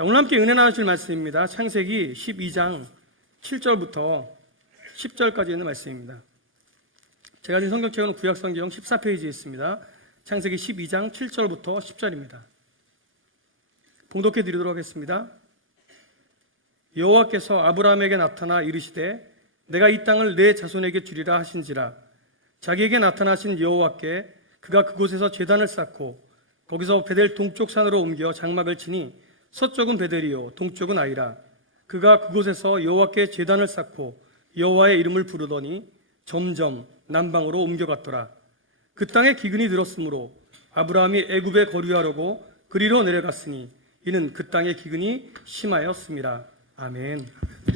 오늘 함께 은혜 나누실 말씀입니다. 창세기 12장 7절부터 10절까지 있는 말씀입니다. 제가 지금 성경책은 구약성경 14페이지에 있습니다. 창세기 12장 7절부터 10절입니다. 봉독해 드리도록 하겠습니다. 여호와께서 아브라함에게 나타나 이르시되 내가 이 땅을 내 자손에게 주리라 하신지라. 자기에게 나타나신 여호와께 그가 그곳에서 제단을 쌓고 거기서 베델 동쪽 산으로 옮겨 장막을 치니 서쪽은 베델이요 동쪽은 아이라. 그가 그곳에서 여호와께 제단을 쌓고 여호와의 이름을 부르더니 점점 남방으로 옮겨갔더라. 그 땅에 기근이 들었으므로 아브라함이 애굽에 거류하려고 그리로 내려갔으니 이는 그 땅의 기근이 심하였음이라. 아멘.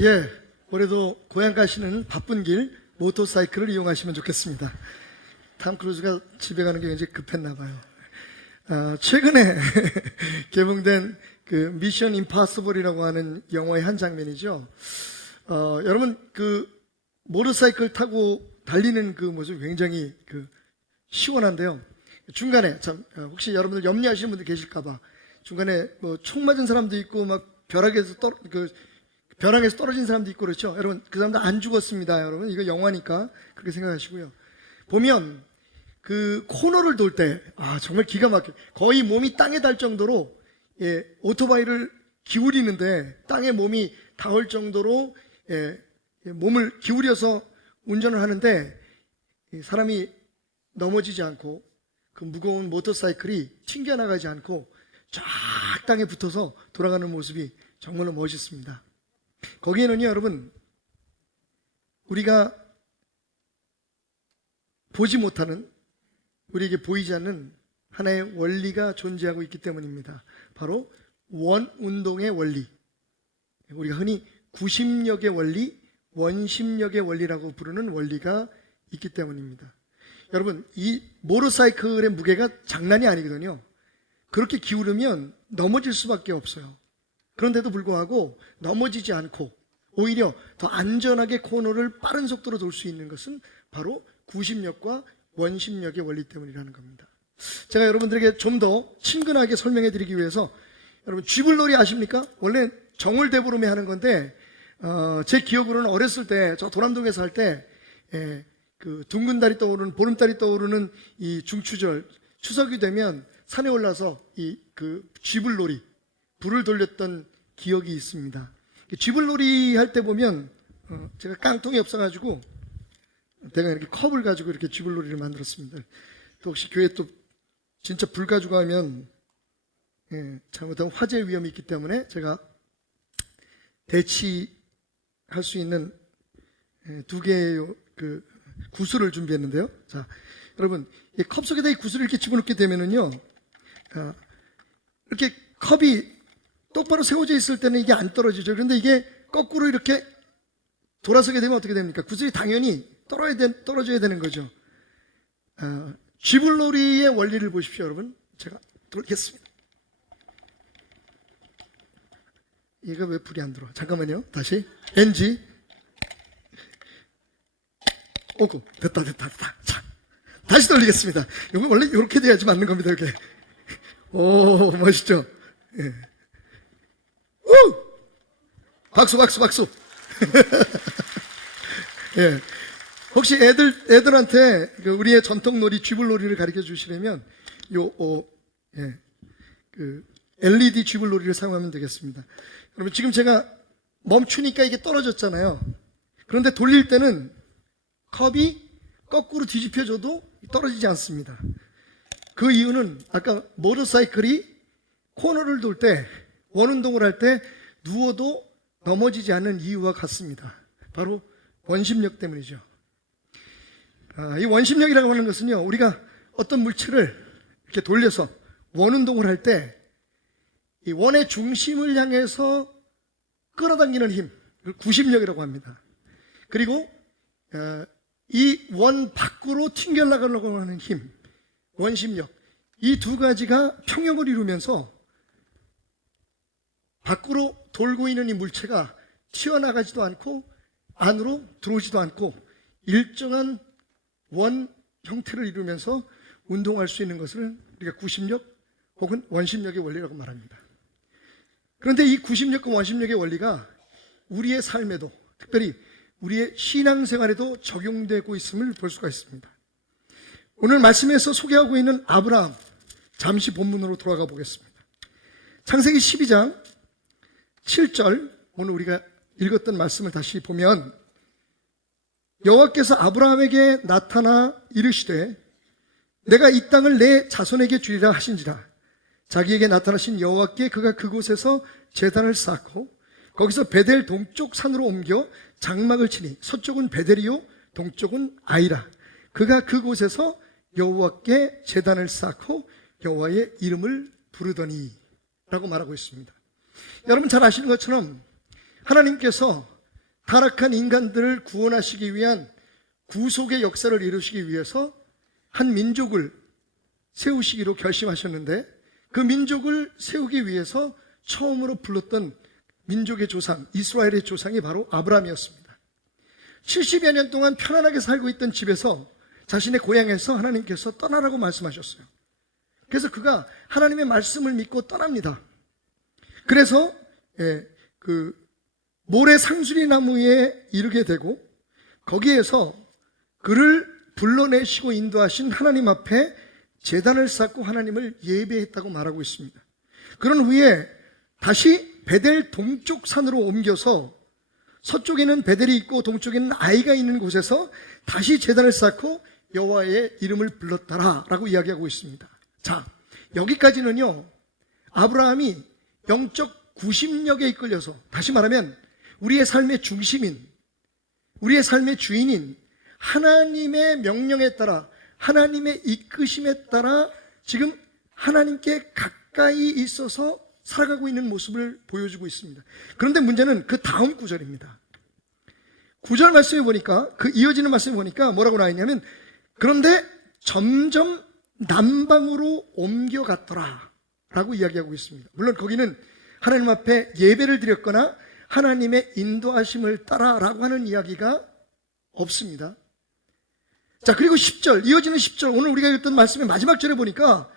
예, 올해도 고향 가시는 바쁜 길 모터사이클을 이용하시면 좋겠습니다. 탐 크루즈가 집에 가는 게 굉장히 급했나 봐요. 최근에 개봉된 그 미션 임파서블이라고 하는 영화의 한 장면이죠. 여러분 그 모터사이클 타고 달리는 그 모습 굉장히 시원한데요. 중간에 참 혹시 여러분들 염려하시는 분들 계실까봐 중간에 뭐 총 맞은 사람도 있고 막 벼락에서 떨어진 사람도 있고 그렇죠. 여러분 그 사람들 안 죽었습니다. 여러분 이거 영화니까 그렇게 생각하시고요. 보면 그 코너를 돌 때 정말 기가 막혀. 거의 몸이 땅에 닿을 정도로 오토바이를 기울이는데 땅에 몸이 닿을 정도로 몸을 기울여서 운전을 하는데 사람이 넘어지지 않고 그 무거운 모터사이클이 튕겨나가지 않고 쫙 땅에 붙어서 돌아가는 모습이 정말로 멋있습니다. 거기에는요, 여러분, 우리가 보지 못하는, 우리에게 보이지 않는 하나의 원리가 존재하고 있기 때문입니다. 바로 원운동의 원리. 우리가 흔히 구심력의 원리, 원심력의 원리라고 부르는 원리가 있기 때문입니다. 여러분, 이 모터사이클의 무게가 장난이 아니거든요. 그렇게 기울으면 넘어질 수밖에 없어요. 그런데도 불구하고 넘어지지 않고 오히려 더 안전하게 코너를 빠른 속도로 돌 수 있는 것은 바로 구심력과 원심력의 원리 때문이라는 겁니다. 제가 여러분들에게 좀 더 친근하게 설명해 드리기 위해서 여러분 쥐불놀이 아십니까? 원래 정월대보름에 하는 건데 제 기억으로는 어렸을 때 저 도남동에서 할 때 그 둥근 달이 떠오르는 보름달이 떠오르는 이 중추절 추석이 되면 산에 올라서 그 쥐불놀이 불을 돌렸던 기억이 있습니다. 쥐불놀이 할 때 보면 제가 깡통이 없어가지고 내가 이렇게 컵을 가지고 이렇게 쥐불놀이를 만들었습니다. 또 혹시 교회 또 진짜 불 가지고 하면 잘못하면 화재 위험이 있기 때문에 제가 대치할 수 있는 두 개의 그 구슬을 준비했는데요. 자, 여러분 이 컵 속에다 이 구슬을 이렇게 집어넣게 되면은요, 이렇게 컵이 똑바로 세워져 있을 때는 이게 안 떨어지죠. 그런데 이게 거꾸로 이렇게 돌아서게 되면 어떻게 됩니까? 구슬이 당연히 떨어져야 되는 거죠. 쥐불놀이의 원리를 보십시오, 여러분. 제가 돌겠습니다. 얘가 왜 불이 안 들어와? 잠깐만요. 다시. NG. 오고. 됐다. 자. 다시 돌리겠습니다. 이거 원래 이렇게 돼야지 맞는 겁니다, 이렇게. 오, 멋있죠? 예. 우! 박수. 예. 혹시 애들한테 우리의 전통놀이 쥐불놀이를 가르쳐 주시려면 그 LED 쥐불놀이를 사용하면 되겠습니다. 여러분 지금 제가 멈추니까 이게 떨어졌잖아요. 그런데 돌릴 때는 컵이 거꾸로 뒤집혀져도 떨어지지 않습니다. 그 이유는 아까 모터사이클이 코너를 돌 때 원운동을 할 때 누워도 넘어지지 않는 이유와 같습니다. 바로 원심력 때문이죠. 이 원심력이라고 하는 것은요, 우리가 어떤 물체를 이렇게 돌려서 원운동을 할 때 이 원의 중심을 향해서 끌어당기는 힘, 그걸 구심력이라고 합니다. 그리고 이 원 밖으로 튕겨나가려고 하는 힘, 원심력, 이 두 가지가 평형을 이루면서 밖으로 돌고 있는 이 물체가 튀어나가지도 않고 안으로 들어오지도 않고 일정한 원 형태를 이루면서 운동할 수 있는 것을 우리가 구심력 혹은 원심력의 원리라고 말합니다. 그런데 이 구심력과 원심력의 원리가 우리의 삶에도, 특별히 우리의 신앙생활에도 적용되고 있음을 볼 수가 있습니다. 오늘 말씀에서 소개하고 있는 아브라함, 잠시 본문으로 돌아가 보겠습니다. 창세기 12장 7절, 오늘 우리가 읽었던 말씀을 다시 보면, 여호와께서 아브라함에게 나타나 이르시되 내가 이 땅을 내 자손에게 주리라 하신지라. 자기에게 나타나신 여호와께 그가 그곳에서 제단을 쌓고 거기서 베델 동쪽 산으로 옮겨 장막을 치니 서쪽은 베델이요 동쪽은 아이라. 그가 그곳에서 여호와께 제단을 쌓고 여호와의 이름을 부르더니 라고 말하고 있습니다. 여러분 잘 아시는 것처럼 하나님께서 타락한 인간들을 구원하시기 위한 구속의 역사를 이루시기 위해서 한 민족을 세우시기로 결심하셨는데, 그 민족을 세우기 위해서 처음으로 불렀던 민족의 조상, 이스라엘의 조상이 바로 아브라함이었습니다. 70여 년 동안 편안하게 살고 있던 집에서, 자신의 고향에서 하나님께서 떠나라고 말씀하셨어요. 그래서 그가 하나님의 말씀을 믿고 떠납니다. 그래서 그 모래 상수리 나무에 이르게 되고, 거기에서 그를 불러내시고 인도하신 하나님 앞에 제단을 쌓고 하나님을 예배했다고 말하고 있습니다. 그런 후에 다시 베델 동쪽 산으로 옮겨서 서쪽에는 베델이 있고 동쪽에는 아이가 있는 곳에서 다시 제단을 쌓고 여호와의 이름을 불렀더라라고 이야기하고 있습니다. 자, 여기까지는요, 아브라함이 영적 구심력에 이끌려서, 다시 말하면 우리의 삶의 중심인, 우리의 삶의 주인인 하나님의 명령에 따라, 하나님의 이끄심에 따라 지금 하나님께 가까이 있어서 살아가고 있는 모습을 보여주고 있습니다. 그런데 문제는 그 다음 구절입니다. 9절 말씀에 보니까, 그 이어지는 말씀에 보니까 뭐라고 나와 있냐면, 그런데 점점 남방으로 옮겨갔더라 라고 이야기하고 있습니다. 물론 거기는 하나님 앞에 예배를 드렸거나 하나님의 인도하심을 따라 라고 하는 이야기가 없습니다. 자, 그리고 10절, 이어지는 10절, 오늘 우리가 읽었던 말씀의 마지막 절에 보니까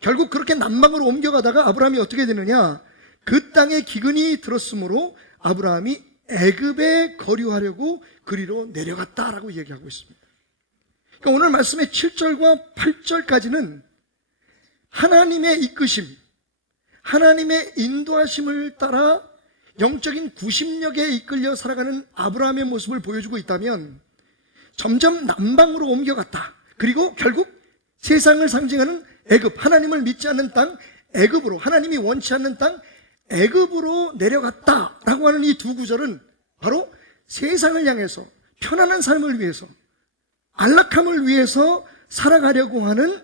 결국 그렇게 남방으로 옮겨가다가 아브라함이 어떻게 되느냐, 그 땅에 기근이 들었으므로 아브라함이 애굽에 거류하려고 그리로 내려갔다라고 얘기하고 있습니다. 그러니까 오늘 말씀의 7절과 8절까지는 하나님의 이끄심, 하나님의 인도하심을 따라 영적인 구심력에 이끌려 살아가는 아브라함의 모습을 보여주고 있다면, 점점 남방으로 옮겨갔다. 그리고 결국 세상을 상징하는 애굽, 하나님을 믿지 않는 땅 애굽으로, 하나님이 원치 않는 땅 애굽으로 내려갔다라고 하는 이 두 구절은 바로 세상을 향해서 편안한 삶을 위해서, 안락함을 위해서 살아가려고 하는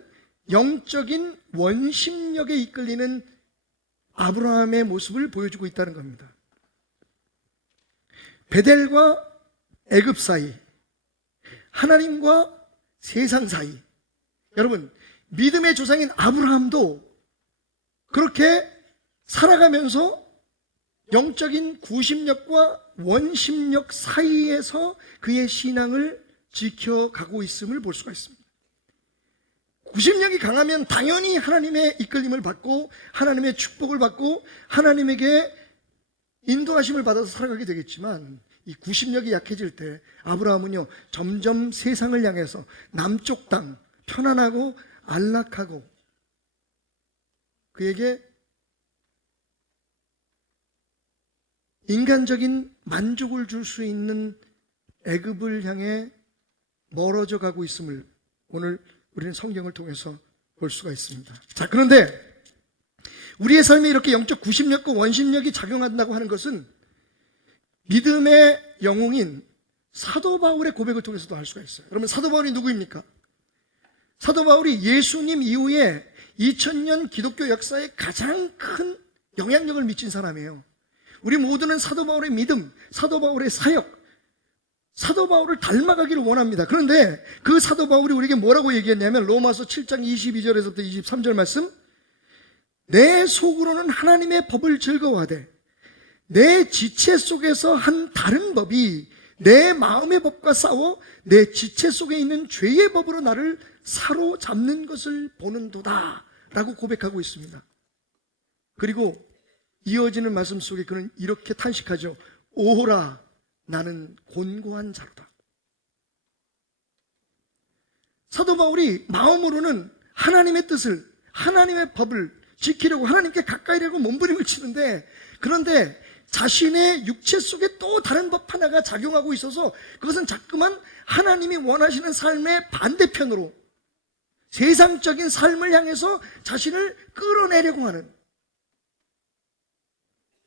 영적인 원심력에 이끌리는 아브라함의 모습을 보여주고 있다는 겁니다. 베델과 애굽 사이, 하나님과 세상 사이, 여러분 믿음의 조상인 아브라함도 그렇게 살아가면서 영적인 구심력과 원심력 사이에서 그의 신앙을 지켜가고 있음을 볼 수가 있습니다. 구심력이 강하면 당연히 하나님의 이끌림을 받고 하나님의 축복을 받고 하나님에게 인도하심을 받아서 살아가게 되겠지만, 이 구심력이 약해질 때 아브라함은요, 점점 세상을 향해서 남쪽 땅, 편안하고 안락하고 그에게 인간적인 만족을 줄 수 있는 애굽을 향해 멀어져 가고 있음을 오늘 우리는 성경을 통해서 볼 수가 있습니다. 자, 그런데 우리의 삶에 이렇게 영적 구심력과 원심력이 작용한다고 하는 것은 믿음의 영웅인 사도 바울의 고백을 통해서도 알 수가 있어요. 그러면 사도 바울이 누구입니까? 사도 바울이 예수님 이후에 2000년 기독교 역사에 가장 큰 영향력을 미친 사람이에요. 우리 모두는 사도 바울의 믿음, 사도 바울의 사역, 사도 바울을 닮아가기를 원합니다. 그런데 그 사도 바울이 우리에게 뭐라고 얘기했냐면, 로마서 7장 22절에서부터 23절 말씀, 내 속으로는 하나님의 법을 즐거워하되 내 지체 속에서 한 다른 법이 내 마음의 법과 싸워 내 지체 속에 있는 죄의 법으로 나를 사로잡는 것을 보는도다 라고 고백하고 있습니다. 그리고 이어지는 말씀 속에 그는 이렇게 탄식하죠. 오호라, 나는 곤고한 자로다. 사도 바울이 마음으로는 하나님의 뜻을, 하나님의 법을 지키려고 하나님께 가까이 되고 몸부림을 치는데, 그런데 자신의 육체 속에 또 다른 법 하나가 작용하고 있어서 그것은 자꾸만 하나님이 원하시는 삶의 반대편으로 세상적인 삶을 향해서 자신을 끌어내려고 하는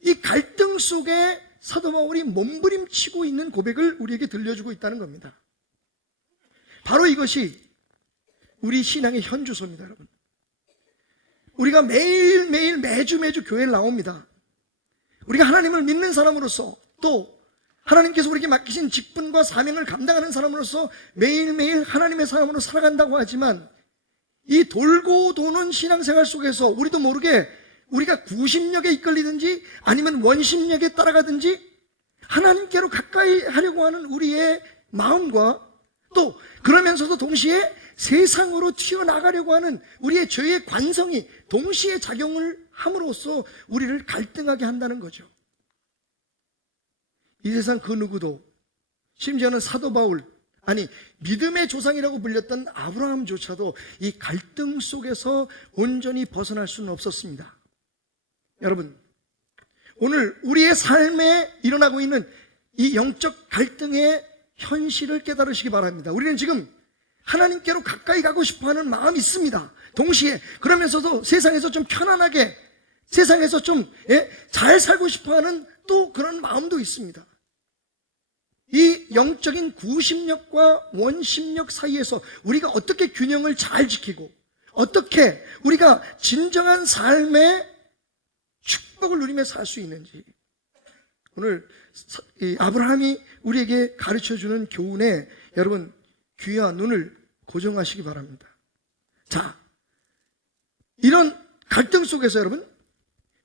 이 갈등 속에 사도 바울이 몸부림치고 있는 고백을 우리에게 들려주고 있다는 겁니다. 바로 이것이 우리 신앙의 현주소입니다, 여러분. 우리가 매일매일 매주 교회를 나옵니다. 우리가 하나님을 믿는 사람으로서, 또 하나님께서 우리에게 맡기신 직분과 사명을 감당하는 사람으로서 매일매일 하나님의 사람으로 살아간다고 하지만, 이 돌고 도는 신앙생활 속에서 우리도 모르게 우리가 구심력에 이끌리든지 아니면 원심력에 따라가든지 하나님께로 가까이 하려고 하는 우리의 마음과, 또 그러면서도 동시에 세상으로 튀어나가려고 하는 우리의 죄의 관성이 동시에 작용을 함으로써 우리를 갈등하게 한다는 거죠. 이 세상 그 누구도, 심지어는 사도 바울, 아니 믿음의 조상이라고 불렸던 아브라함조차도 이 갈등 속에서 온전히 벗어날 수는 없었습니다. 여러분, 오늘 우리의 삶에 일어나고 있는 이 영적 갈등의 현실을 깨달으시기 바랍니다. 우리는 지금 하나님께로 가까이 가고 싶어하는 마음이 있습니다. 동시에 그러면서도 세상에서 좀 편안하게, 세상에서 좀 잘 살고 싶어하는 또 그런 마음도 있습니다. 이 영적인 구심력과 원심력 사이에서 우리가 어떻게 균형을 잘 지키고 어떻게 우리가 진정한 삶의 축복을 누리며 살 수 있는지, 오늘 이 아브라함이 우리에게 가르쳐주는 교훈에 여러분 귀와 눈을 고정하시기 바랍니다. 자, 이런 갈등 속에서 여러분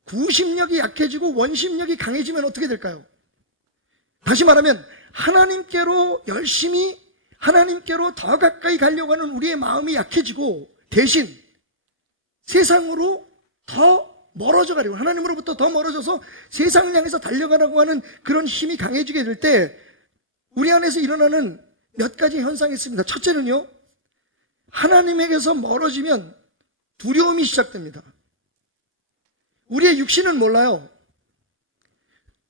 구심력이 약해지고 원심력이 강해지면 어떻게 될까요? 다시 말하면 하나님께로 열심히, 하나님께로 더 가까이 가려고 하는 우리의 마음이 약해지고 대신 세상으로 더 멀어져 가려고, 하나님으로부터 더 멀어져서 세상을 향해서 달려가라고 하는 그런 힘이 강해지게 될 때 우리 안에서 일어나는 몇 가지 현상이 있습니다. 첫째는요, 하나님에게서 멀어지면 두려움이 시작됩니다. 우리의 육신은 몰라요.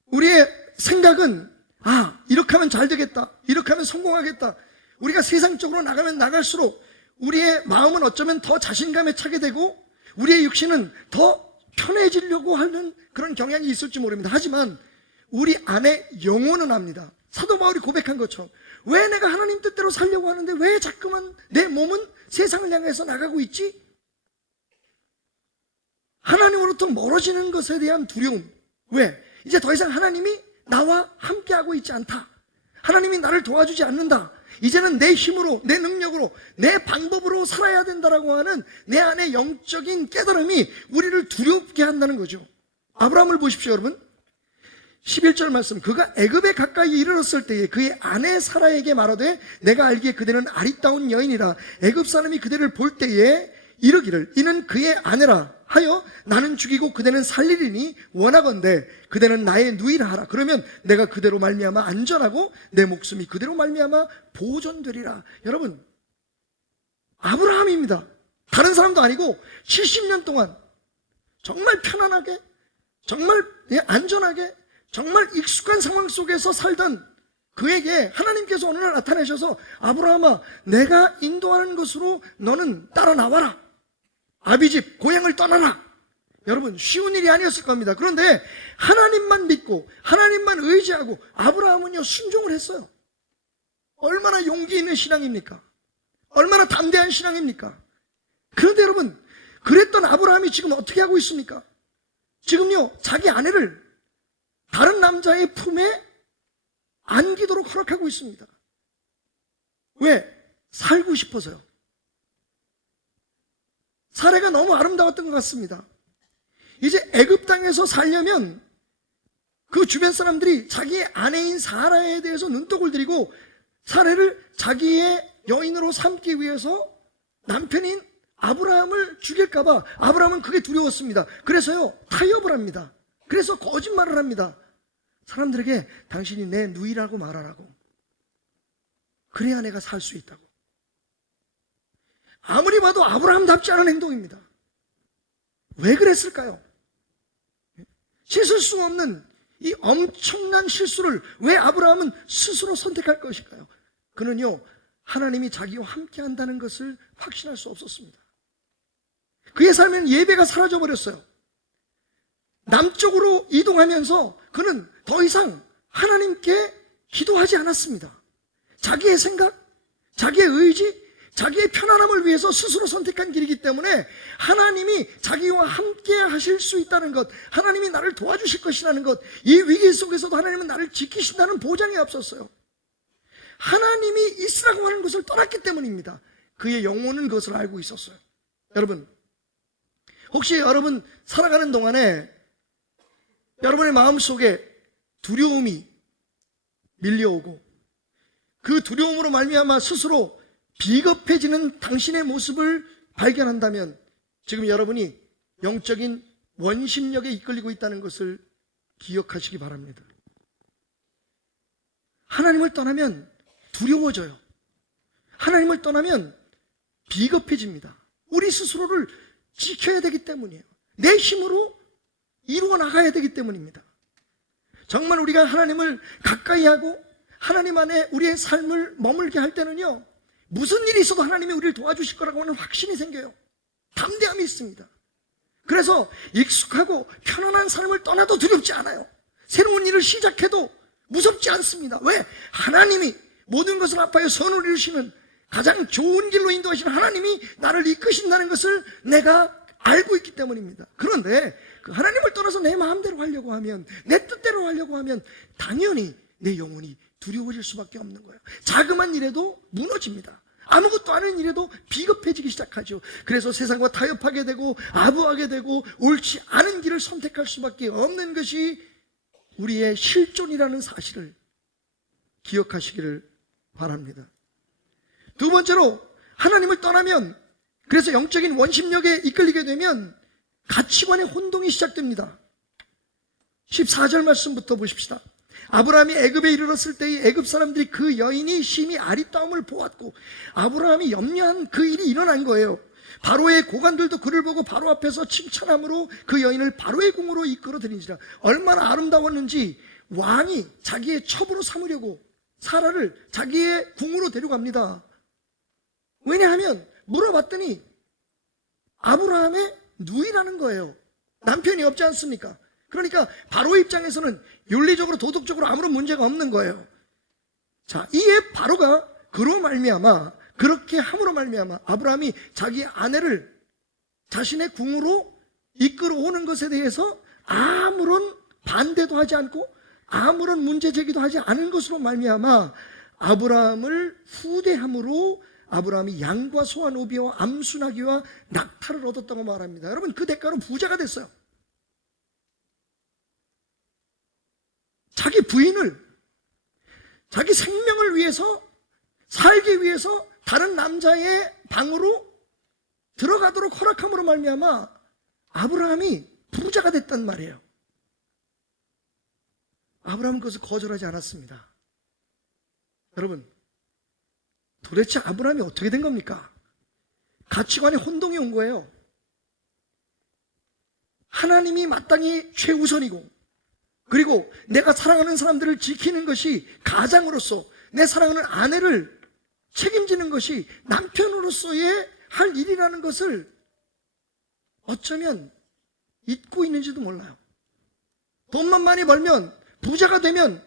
우리의 생각은 이렇게 하면 잘 되겠다, 이렇게 하면 성공하겠다. 우리가 세상적으로 나가면 나갈수록 우리의 마음은 어쩌면 더 자신감에 차게 되고 우리의 육신은 더 편해지려고 하는 그런 경향이 있을지 모릅니다. 하지만 우리 안에 영혼은 압니다. 사도 바울이 고백한 것처럼 왜 내가 하나님 뜻대로 살려고 하는데 왜 자꾸만 내 몸은 세상을 향해서 나가고 있지? 하나님으로부터 멀어지는 것에 대한 두려움. 왜? 이제 더 이상 하나님이 나와 함께하고 있지 않다. 하나님이 나를 도와주지 않는다. 이제는 내 힘으로, 내 능력으로, 내 방법으로 살아야 된다라고 하는 내 안의 영적인 깨달음이 우리를 두렵게 한다는 거죠. 아브라함을 보십시오, 여러분. 11절 말씀, 그가 애굽에 가까이 이르렀을 때에 그의 아내 사라에게 말하되 내가 알기에 그대는 아리따운 여인이라 애굽 사람이 그대를 볼 때에 이르기를 이는 그의 아내라 하여 나는 죽이고 그대는 살리리니 원하건대 그대는 나의 누이라 하라. 그러면 내가 그대로 말미암아 안전하고 내 목숨이 그대로 말미암아 보존되리라. 여러분, 아브라함입니다. 다른 사람도 아니고 70년 동안 정말 편안하게, 정말 안전하게, 정말 익숙한 상황 속에서 살던 그에게 하나님께서 어느 날 나타내셔서 아브라함아, 내가 인도하는 것으로 너는 따라 나와라. 아비집 고향을 떠나라. 여러분, 쉬운 일이 아니었을 겁니다. 그런데 하나님만 믿고 하나님만 의지하고 아브라함은요 순종을 했어요. 얼마나 용기 있는 신앙입니까? 얼마나 담대한 신앙입니까? 그런데 여러분, 그랬던 아브라함이 지금 어떻게 하고 있습니까? 지금요 자기 아내를 다른 남자의 품에 안기도록 허락하고 있습니다. 왜? 살고 싶어서요. 사례가 너무 아름다웠던 것 같습니다. 이제 애굽 땅에서 살려면 그 주변 사람들이 자기의 아내인 사라에 대해서 눈독을 들이고 사례를 자기의 여인으로 삼기 위해서 남편인 아브라함을 죽일까봐 아브라함은 그게 두려웠습니다. 그래서요 타협을 합니다. 그래서 거짓말을 합니다. 사람들에게 당신이 내 누이라고 말하라고. 그래야 내가 살 수 있다고. 아무리 봐도 아브라함답지 않은 행동입니다. 왜 그랬을까요? 씻을 수 없는 이 엄청난 실수를 왜 아브라함은 스스로 선택할 것일까요? 그는요, 하나님이 자기와 함께 한다는 것을 확신할 수 없었습니다. 그의 삶에는 예배가 사라져버렸어요. 남쪽으로 이동하면서 그는 더 이상 하나님께 기도하지 않았습니다. 자기의 생각, 자기의 의지, 자기의 편안함을 위해서 스스로 선택한 길이기 때문에 하나님이 자기와 함께 하실 수 있다는 것, 하나님이 나를 도와주실 것이라는 것, 이 위기 속에서도 하나님은 나를 지키신다는 보장이 앞섰어요. 하나님이 있으라고 하는 것을 떠났기 때문입니다. 그의 영혼은 그것을 알고 있었어요. 여러분, 혹시 여러분 살아가는 동안에 여러분의 마음속에 두려움이 밀려오고 그 두려움으로 말미암아 스스로 비겁해지는 당신의 모습을 발견한다면 지금 여러분이 영적인 원심력에 이끌리고 있다는 것을 기억하시기 바랍니다. 하나님을 떠나면 두려워져요. 하나님을 떠나면 비겁해집니다. 우리 스스로를 지켜야 되기 때문이에요. 내 힘으로 이루어 나가야 되기 때문입니다. 정말 우리가 하나님을 가까이 하고 하나님 안에 우리의 삶을 머물게 할 때는요, 무슨 일이 있어도 하나님이 우리를 도와주실 거라고 하는 확신이 생겨요. 담대함이 있습니다. 그래서 익숙하고 편안한 삶을 떠나도 두렵지 않아요. 새로운 일을 시작해도 무섭지 않습니다. 왜? 하나님이 모든 것을 합하여 선을 이루시는 가장 좋은 길로 인도하시는 하나님이 나를 이끄신다는 것을 내가 알고 있기 때문입니다. 그런데 그 하나님을 떠나서 내 마음대로 하려고 하면, 내 뜻대로 하려고 하면 당연히 내 영혼이 두려워질 수밖에 없는 거예요. 자그만 일에도 무너집니다. 아무것도 아닌 일에도 비겁해지기 시작하죠. 그래서 세상과 타협하게 되고 아부하게 되고 옳지 않은 길을 선택할 수밖에 없는 것이 우리의 실존이라는 사실을 기억하시기를 바랍니다. 두 번째로, 하나님을 떠나면, 그래서 영적인 원심력에 이끌리게 되면 가치관의 혼동이 시작됩니다. 14절 말씀부터 보십시다. 아브라함이 애굽에 이르렀을 때의 애굽 사람들이 그 여인이 심히 아리따움을 보았고 아브라함이 염려한 그 일이 일어난 거예요. 바로의 고관들도 그를 보고 바로 앞에서 칭찬함으로 그 여인을 바로의 궁으로 이끌어 들인지라. 얼마나 아름다웠는지 왕이 자기의 첩으로 삼으려고 사라를 자기의 궁으로 데려갑니다. 왜냐하면 물어봤더니 아브라함의 누이라는 거예요. 남편이 없지 않습니까? 그러니까 바로 입장에서는 윤리적으로 도덕적으로 아무런 문제가 없는 거예요. 자, 이에 바로가 그로 말미암아, 그렇게 함으로 말미암아 아브라함이 자기 아내를 자신의 궁으로 이끌어 오는 것에 대해서 아무런 반대도 하지 않고 아무런 문제 제기도 하지 않은 것으로 말미암아 아브라함을 후대함으로 아브라함이 양과 소와 노비와 암수나기와 낙타를 얻었다고 말합니다. 여러분, 그 대가로 부자가 됐어요. 자기 부인을 자기 생명을 위해서, 살기 위해서 다른 남자의 방으로 들어가도록 허락함으로 말미암아 아브라함이 부자가 됐단 말이에요. 아브라함은 그것을 거절하지 않았습니다. 여러분, 도대체 아브라함이 어떻게 된 겁니까? 가치관에 혼동이 온 거예요. 하나님이 마땅히 최우선이고, 그리고 내가 사랑하는 사람들을 지키는 것이 가장으로서, 내 사랑하는 아내를 책임지는 것이 남편으로서의 할 일이라는 것을 어쩌면 잊고 있는지도 몰라요. 돈만 많이 벌면, 부자가 되면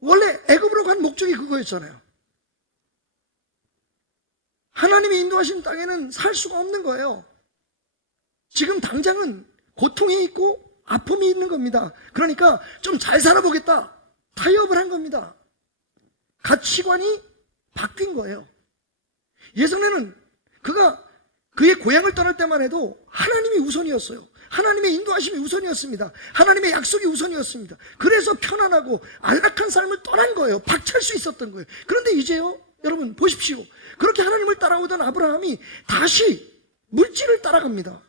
원래 애굽으로 간 목적이 그거였잖아요. 하나님이 인도하신 땅에는 살 수가 없는 거예요. 지금 당장은 고통이 있고 아픔이 있는 겁니다. 그러니까 좀 잘 살아보겠다, 타협을 한 겁니다. 가치관이 바뀐 거예요. 예전에는 그가 그의 고향을 떠날 때만 해도 하나님이 우선이었어요. 하나님의 인도하심이 우선이었습니다. 하나님의 약속이 우선이었습니다. 그래서 편안하고 안락한 삶을 떠난 거예요. 박차할 수 있었던 거예요. 그런데 이제요, 여러분 보십시오. 그렇게 하나님을 따라오던 아브라함이 다시 물질을 따라갑니다.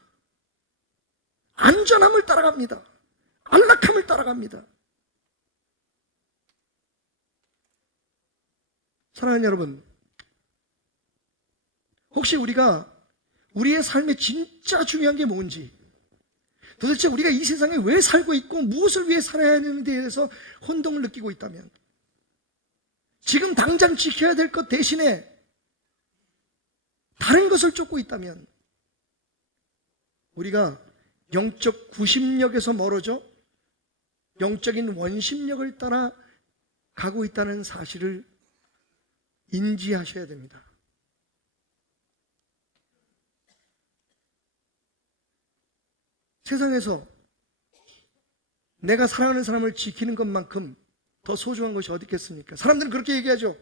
안전함을 따라갑니다. 안락함을 따라갑니다. 사랑하는 여러분, 혹시 우리가 우리의 삶에 진짜 중요한 게 뭔지, 도대체 우리가 이 세상에 왜 살고 있고 무엇을 위해 살아야 하는지에 대해서 혼동을 느끼고 있다면, 지금 당장 지켜야 될 것 대신에 다른 것을 쫓고 있다면, 우리가 영적 구심력에서 멀어져 영적인 원심력을 따라 가고 있다는 사실을 인지하셔야 됩니다. 세상에서 내가 사랑하는 사람을 지키는 것만큼 더 소중한 것이 어디 있겠습니까? 사람들은 그렇게 얘기하죠.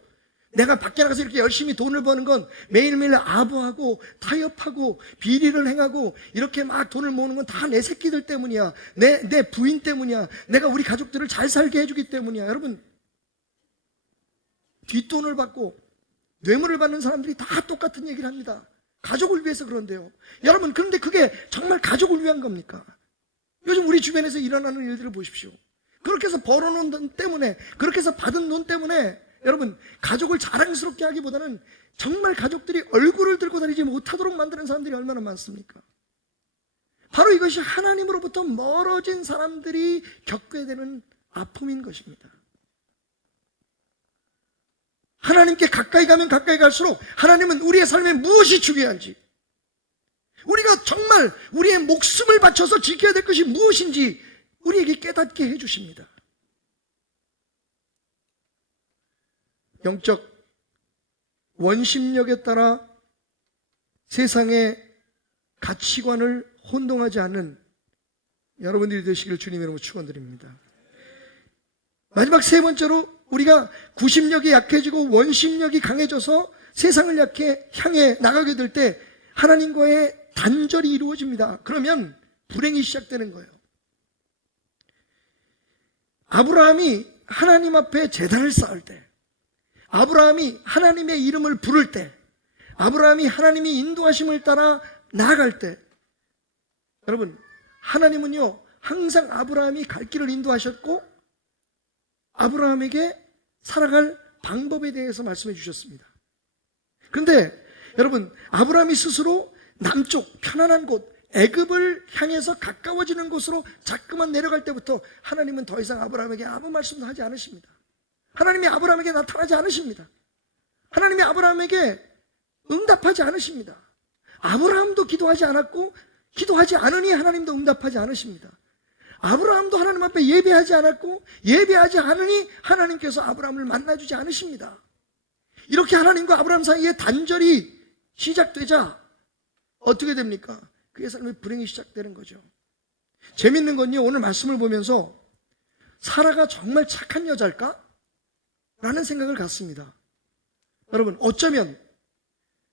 내가 밖에 나가서 이렇게 열심히 돈을 버는 건 매일매일 아부하고 타협하고 비리를 행하고 이렇게 막 돈을 모으는 건 다 내 새끼들 때문이야. 내 부인 때문이야. 내가 우리 가족들을 잘 살게 해주기 때문이야. 여러분, 뒷돈을 받고 뇌물을 받는 사람들이 다 똑같은 얘기를 합니다. 가족을 위해서 그런데요. 여러분, 그런데 그게 정말 가족을 위한 겁니까? 요즘 우리 주변에서 일어나는 일들을 보십시오. 그렇게 해서 벌어놓은 돈 때문에, 그렇게 해서 받은 돈 때문에 여러분, 가족을 자랑스럽게 하기보다는 정말 가족들이 얼굴을 들고 다니지 못하도록 만드는 사람들이 얼마나 많습니까? 바로 이것이 하나님으로부터 멀어진 사람들이 겪게 되는 아픔인 것입니다. 하나님께 가까이 가면 가까이 갈수록 하나님은 우리의 삶에 무엇이 중요한지, 우리가 정말 우리의 목숨을 바쳐서 지켜야 될 것이 무엇인지 우리에게 깨닫게 해주십니다. 영적 원심력에 따라 세상의 가치관을 혼동하지 않는 여러분들이 되시길 주님의 이름으로 축원드립니다. 마지막 세 번째로, 우리가 구심력이 약해지고 원심력이 강해져서 세상을 향해 나가게 될 때 하나님과의 단절이 이루어집니다. 그러면 불행이 시작되는 거예요. 아브라함이 하나님 앞에 제단을 쌓을 때, 아브라함이 하나님의 이름을 부를 때, 아브라함이 하나님이 인도하심을 따라 나아갈 때, 여러분, 하나님은요 항상 아브라함이 갈 길을 인도하셨고 아브라함에게 살아갈 방법에 대해서 말씀해 주셨습니다. 그런데 여러분, 아브라함이 스스로 남쪽 편안한 곳 애굽을 향해서 가까워지는 곳으로 자꾸만 내려갈 때부터 하나님은 더 이상 아브라함에게 아무 말씀도 하지 않으십니다. 하나님이 아브라함에게 나타나지 않으십니다. 하나님이 아브라함에게 응답하지 않으십니다. 아브라함도 기도하지 않았고 기도하지 않으니 하나님도 응답하지 않으십니다. 아브라함도 하나님 앞에 예배하지 않았고 예배하지 않으니 하나님께서 아브라함을 만나주지 않으십니다. 이렇게 하나님과 아브라함 사이에 단절이 시작되자 어떻게 됩니까? 그의 삶의 불행이 시작되는 거죠. 재밌는 건요, 오늘 말씀을 보면서 사라가 정말 착한 여자일까? 라는 생각을 갖습니다. 여러분, 어쩌면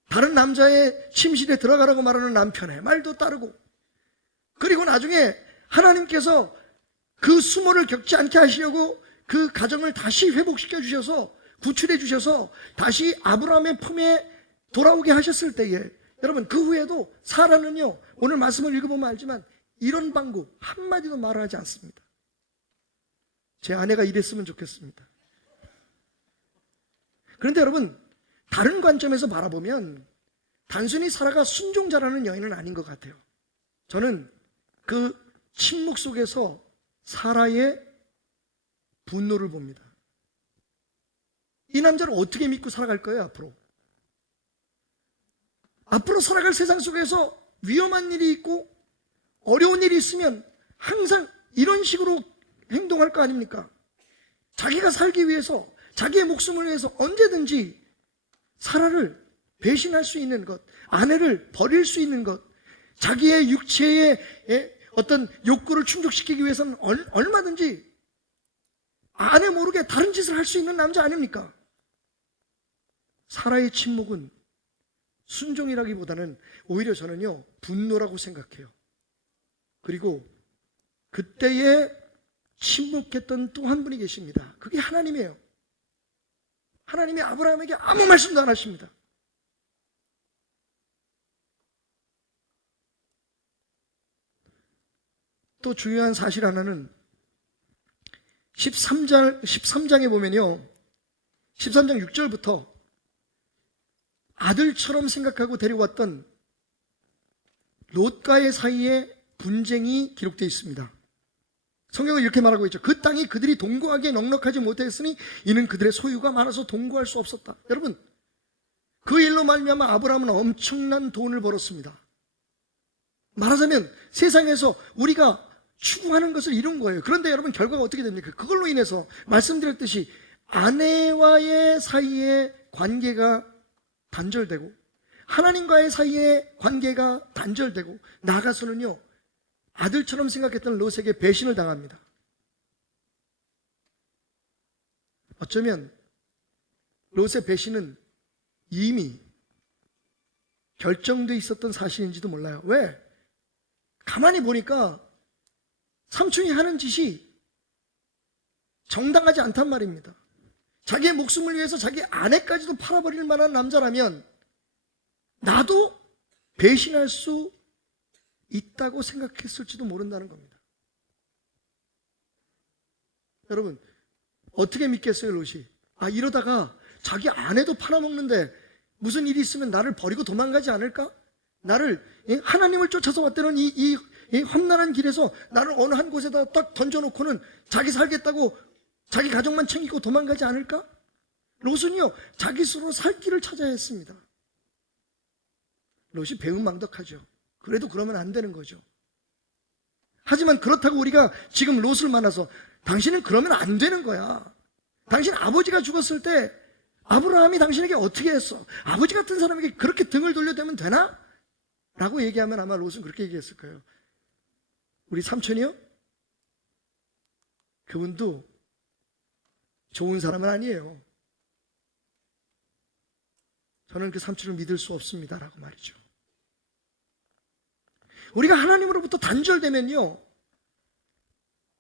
다른 남자의 침실에 들어가라고 말하는 남편의 말도 따르고, 그리고 나중에 하나님께서 그 수모를 겪지 않게 하시려고 그 가정을 다시 회복시켜 주셔서 구출해 주셔서 다시 아브라함의 품에 돌아오게 하셨을 때에, 여러분, 그 후에도 사라는요, 오늘 말씀을 읽어보면 알지만 이런 방구 한마디도 말을 하지 않습니다. 제 아내가 이랬으면 좋겠습니다. 그런데 여러분, 다른 관점에서 바라보면 단순히 사라가 순종자라는 여인은 아닌 것 같아요. 저는 그 침묵 속에서 사라의 분노를 봅니다. 이 남자를 어떻게 믿고 살아갈 거예요, 앞으로? 앞으로 살아갈 세상 속에서 위험한 일이 있고 어려운 일이 있으면 항상 이런 식으로 행동할 거 아닙니까? 자기가 살기 위해서, 자기의 목숨을 위해서 언제든지 사라를 배신할 수 있는 것, 아내를 버릴 수 있는 것, 자기의 육체의 어떤 욕구를 충족시키기 위해서는 얼마든지 아내 모르게 다른 짓을 할 수 있는 남자 아닙니까? 사라의 침묵은 순종이라기보다는 오히려 저는요, 분노라고 생각해요. 그리고 그때에 침묵했던 또 한 분이 계십니다. 그게 하나님이에요. 하나님이 아브라함에게 아무 말씀도 안 하십니다. 또 중요한 사실 하나는 13장에 보면요, 13장 6절부터 아들처럼 생각하고 데려왔던 롯과의 사이에 분쟁이 기록되어 있습니다. 성경은 이렇게 말하고 있죠. 그 땅이 그들이 동거하기에 넉넉하지 못했으니 이는 그들의 소유가 많아서 동거할 수 없었다. 여러분, 그 일로 말미암아 아브라함은 엄청난 돈을 벌었습니다. 말하자면 세상에서 우리가 추구하는 것을 이룬 거예요. 그런데 여러분, 결과가 어떻게 됩니까? 그걸로 인해서 말씀드렸듯이 아내와의 사이에 관계가 단절되고 하나님과의 사이에 관계가 단절되고 나아가서는요, 아들처럼 생각했던 롯에게 배신을 당합니다. 어쩌면 롯의 배신은 이미 결정돼 있었던 사실인지도 몰라요. 왜? 가만히 보니까 삼촌이 하는 짓이 정당하지 않단 말입니다. 자기의 목숨을 위해서 자기 아내까지도 팔아버릴 만한 남자라면 나도 배신할 수 있다고 생각했을지도 모른다는 겁니다. 여러분, 어떻게 믿겠어요, 롯이? 이러다가 자기 아내도 팔아먹는데 무슨 일이 있으면 나를 버리고 도망가지 않을까? 나를, 하나님을 쫓아서 왔다는 이 험난한 길에서 나를 어느 한 곳에다 딱 던져놓고는 자기 살겠다고 자기 가족만 챙기고 도망가지 않을까? 롯은요, 자기 스스로 살 길을 찾아야 했습니다. 롯이 배은망덕하죠. 그래도 그러면 안 되는 거죠. 하지만 그렇다고 우리가 지금 롯을 만나서 당신은 그러면 안 되는 거야. 당신 아버지가 죽었을 때 아브라함이 당신에게 어떻게 했어? 아버지 같은 사람에게 그렇게 등을 돌려대면 되나? 라고 얘기하면 아마 롯은 그렇게 얘기했을 거예요. 우리 삼촌이요? 그분도 좋은 사람은 아니에요. 저는 그 삼촌을 믿을 수 없습니다. 라고 말이죠. 우리가 하나님으로부터 단절되면요,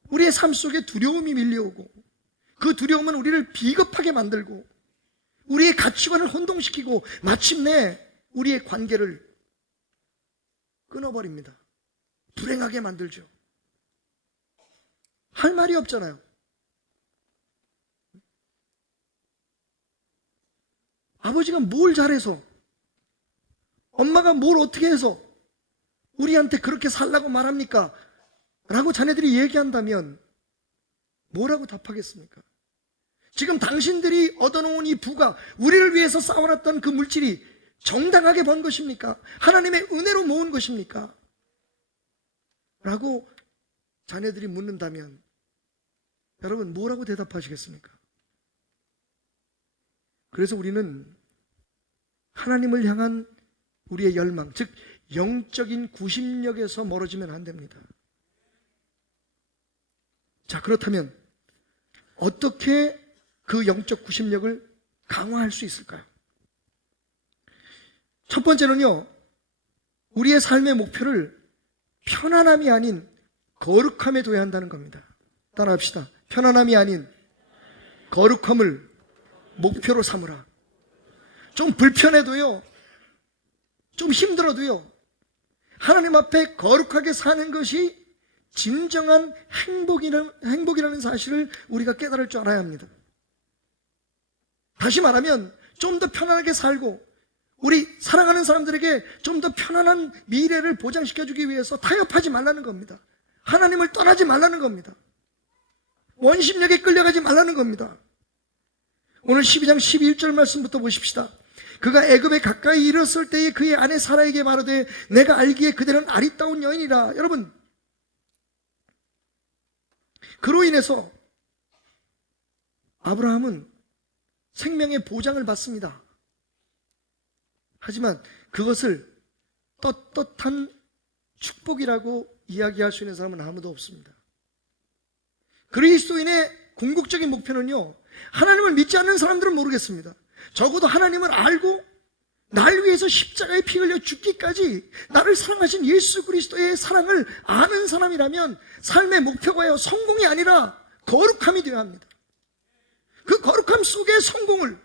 우리의 삶 속에 두려움이 밀려오고 그 두려움은 우리를 비겁하게 만들고 우리의 가치관을 혼동시키고 마침내 우리의 관계를 끊어버립니다. 불행하게 만들죠. 할 말이 없잖아요. 아버지가 뭘 잘해서, 엄마가 뭘 어떻게 해서 우리한테 그렇게 살라고 말합니까? 라고 자네들이 얘기한다면 뭐라고 답하겠습니까? 지금 당신들이 얻어놓은 이 부가, 우리를 위해서 쌓아놨던 그 물질이 정당하게 번 것입니까? 하나님의 은혜로 모은 것입니까? 라고 자네들이 묻는다면 여러분 뭐라고 대답하시겠습니까? 그래서 우리는 하나님을 향한 우리의 열망, 즉 영적인 구심력에서 멀어지면 안 됩니다. 자, 그렇다면 어떻게 그 영적 구심력을 강화할 수 있을까요? 첫 번째는요, 우리의 삶의 목표를 편안함이 아닌 거룩함에 둬야 한다는 겁니다. 따라합시다. 편안함이 아닌 거룩함을 목표로 삼으라. 좀 불편해도요, 좀 힘들어도요, 하나님 앞에 거룩하게 사는 것이 진정한 행복이라는 사실을 우리가 깨달을 줄 알아야 합니다. 다시 말하면 좀 더 편안하게 살고 우리 사랑하는 사람들에게 좀 더 편안한 미래를 보장시켜주기 위해서 타협하지 말라는 겁니다. 하나님을 떠나지 말라는 겁니다. 원심력에 끌려가지 말라는 겁니다. 오늘 12장 12절 말씀부터 보십시다. 그가 애굽에 가까이 이르렀을 때에 그의 아내 사라에게 말하되 내가 알기에 그대는 아리따운 여인이라. 여러분, 그로 인해서 아브라함은 생명의 보장을 받습니다. 하지만 그것을 떳떳한 축복이라고 이야기할 수 있는 사람은 아무도 없습니다. 그리스도인의 궁극적인 목표는요, 하나님을 믿지 않는 사람들은 모르겠습니다. 적어도 하나님을 알고 날 위해서 십자가에 피 흘려 죽기까지 나를 사랑하신 예수 그리스도의 사랑을 아는 사람이라면 삶의 목표가요, 성공이 아니라 거룩함이 되어야 합니다. 그 거룩함 속의 성공을,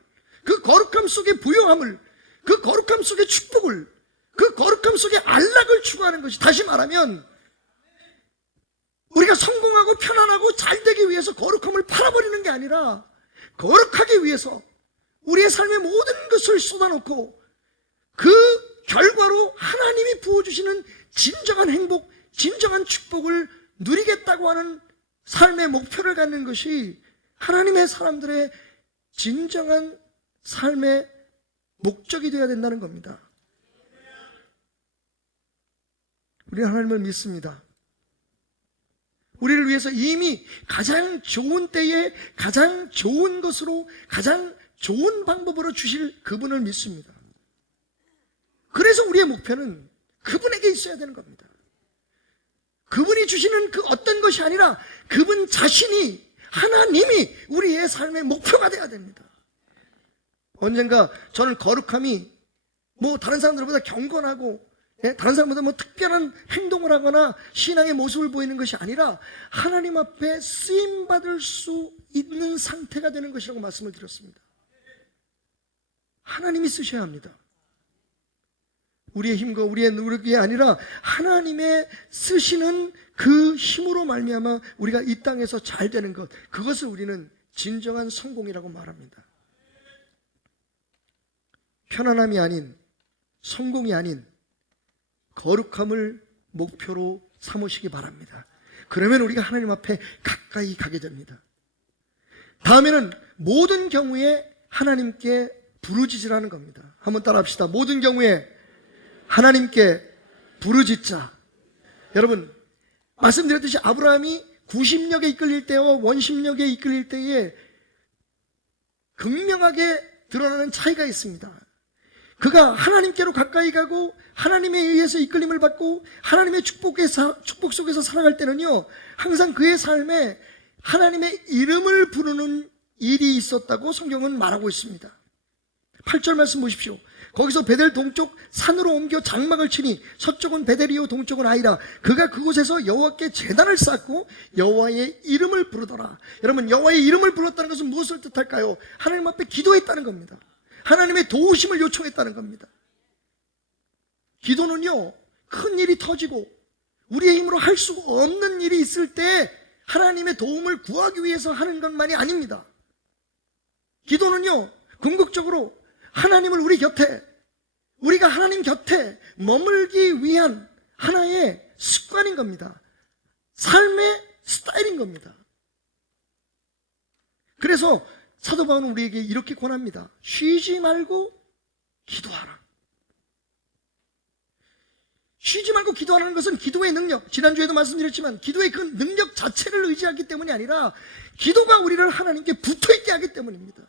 그 거룩함 속의 부요함을, 그 거룩함 속의 축복을, 그 거룩함 속의 안락을 추구하는 것이, 다시 말하면 우리가 성공하고 편안하고 잘 되기 위해서 거룩함을 팔아버리는 게 아니라 거룩하기 위해서 우리의 삶의 모든 것을 쏟아놓고 그 결과로 하나님이 부어주시는 진정한 행복, 진정한 축복을 누리겠다고 하는 삶의 목표를 갖는 것이 하나님의 사람들의 진정한 삶의 목적이 되어야 된다는 겁니다. 우리는 하나님을 믿습니다. 우리를 위해서 이미 가장 좋은 때에 가장 좋은 것으로 가장 좋은 방법으로 주실 그분을 믿습니다. 그래서 우리의 목표는 그분에게 있어야 되는 겁니다. 그분이 주시는 그 어떤 것이 아니라 그분 자신이, 하나님이 우리의 삶의 목표가 되어야 됩니다. 언젠가 저는 거룩함이 다른 사람들보다 경건하고 다른 사람보다 특별한 행동을 하거나 신앙의 모습을 보이는 것이 아니라 하나님 앞에 쓰임받을 수 있는 상태가 되는 것이라고 말씀을 드렸습니다. 하나님이 쓰셔야 합니다. 우리의 힘과 우리의 노력이 아니라 하나님의 쓰시는 그 힘으로 말미암아 우리가 이 땅에서 잘 되는 것, 그것을 우리는 진정한 성공이라고 말합니다. 편안함이 아닌, 성공이 아닌 거룩함을 목표로 삼으시기 바랍니다. 그러면 우리가 하나님 앞에 가까이 가게 됩니다. 다음에는 모든 경우에 하나님께 부르짖으라는 겁니다. 한번 따라합시다. 모든 경우에 하나님께 부르짖자. 여러분, 말씀드렸듯이 아브라함이 구심력에 이끌릴 때와 원심력에 이끌릴 때에 극명하게 드러나는 차이가 있습니다. 그가 하나님께로 가까이 가고 하나님에 의해서 이끌림을 받고 하나님의 축복 속에서 살아갈 때는요, 항상 그의 삶에 하나님의 이름을 부르는 일이 있었다고 성경은 말하고 있습니다. 8절 말씀 보십시오. 거기서 베델 동쪽 산으로 옮겨 장막을 치니 서쪽은 베델이요 동쪽은 아이라. 그가 그곳에서 여호와께 제단을 쌓고 여호와의 이름을 부르더라. 여러분, 여호와의 이름을 불렀다는 것은 무엇을 뜻할까요? 하나님 앞에 기도했다는 겁니다. 하나님의 도우심을 요청했다는 겁니다. 기도는요, 큰 일이 터지고 우리의 힘으로 할 수 없는 일이 있을 때 하나님의 도움을 구하기 위해서 하는 것만이 아닙니다. 기도는요, 궁극적으로 하나님을 우리 곁에, 우리가 하나님 곁에 머물기 위한 하나의 습관인 겁니다. 삶의 스타일인 겁니다. 그래서 사도 바울은 우리에게 이렇게 권합니다. 쉬지 말고 기도하라. 쉬지 말고 기도하라는 것은 기도의 능력, 지난주에도 말씀드렸지만 기도의 그 능력 자체를 의지하기 때문이 아니라 기도가 우리를 하나님께 붙어있게 하기 때문입니다.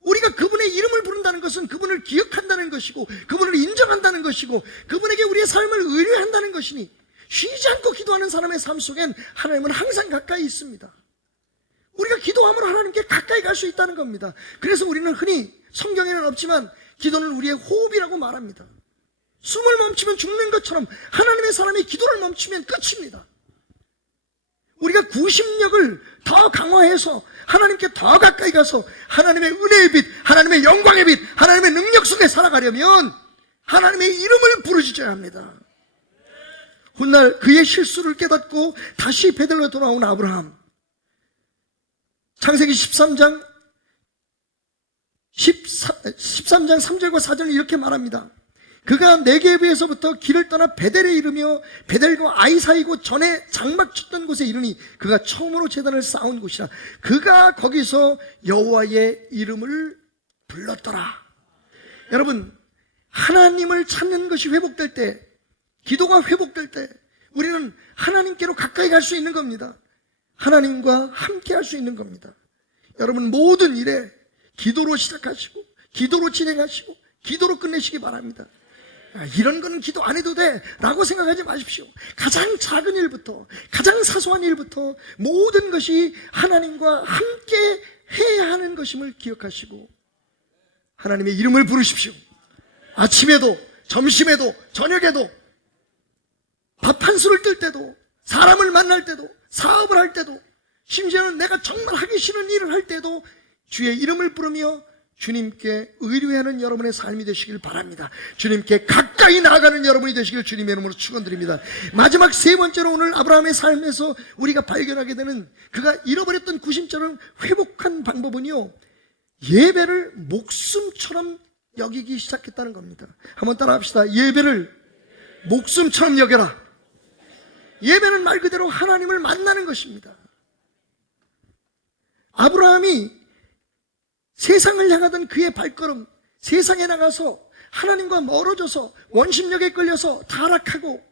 우리가 그분의 이름을 부른다는 것은 그분을 기억한다는 것이고 그분을 인정한다는 것이고 그분에게 우리의 삶을 의뢰한다는 것이니 쉬지 않고 기도하는 사람의 삶 속엔 하나님은 항상 가까이 있습니다. 우리가 기도함으로 하나님께 가까이 갈 수 있다는 겁니다. 그래서 우리는 흔히 성경에는 없지만 기도는 우리의 호흡이라고 말합니다. 숨을 멈추면 죽는 것처럼 하나님의 사람이 기도를 멈추면 끝입니다. 우리가 구심력을 더 강화해서 하나님께 더 가까이 가서 하나님의 은혜의 빛, 하나님의 영광의 빛, 하나님의 능력 속에 살아가려면 하나님의 이름을 부르짖어야 합니다. 훗날 그의 실수를 깨닫고 다시 베델로 돌아온 아브라함, 창세기 13장 3절과 4절은 이렇게 말합니다. 그가 네게브에서부터 길을 떠나 베델에 이르며 베델과 아이 사이고 전에 장막 쳤던 곳에 이르니 그가 처음으로 제단을 쌓은 곳이라. 그가 거기서 여호와의 이름을 불렀더라. 여러분, 하나님을 찾는 것이 회복될 때, 기도가 회복될 때 우리는 하나님께로 가까이 갈 수 있는 겁니다. 하나님과 함께 할 수 있는 겁니다. 여러분, 모든 일에 기도로 시작하시고 기도로 진행하시고 기도로 끝내시기 바랍니다. 이런 거는 기도 안 해도 돼 라고 생각하지 마십시오. 가장 작은 일부터, 가장 사소한 일부터 모든 것이 하나님과 함께 해야 하는 것임을 기억하시고 하나님의 이름을 부르십시오. 아침에도 점심에도 저녁에도 밥 한 술을 뜰 때도 사람을 만날 때도 사업을 할 때도 심지어는 내가 정말 하기 싫은 일을 할 때도 주의 이름을 부르며 주님께 의뢰하는 여러분의 삶이 되시길 바랍니다. 주님께 가까이 나아가는 여러분이 되시길 주님의 이름으로 축원드립니다. 마지막 세 번째로 오늘 아브라함의 삶에서 우리가 발견하게 되는 그가 잃어버렸던 구심점을 회복한 방법은요, 예배를 목숨처럼 여기기 시작했다는 겁니다. 한번 따라 합시다. 예배를 목숨처럼 여겨라. 예배는 말 그대로 하나님을 만나는 것입니다. 아브라함이 세상을 향하던 그의 발걸음, 세상에 나가서 하나님과 멀어져서 원심력에 끌려서 타락하고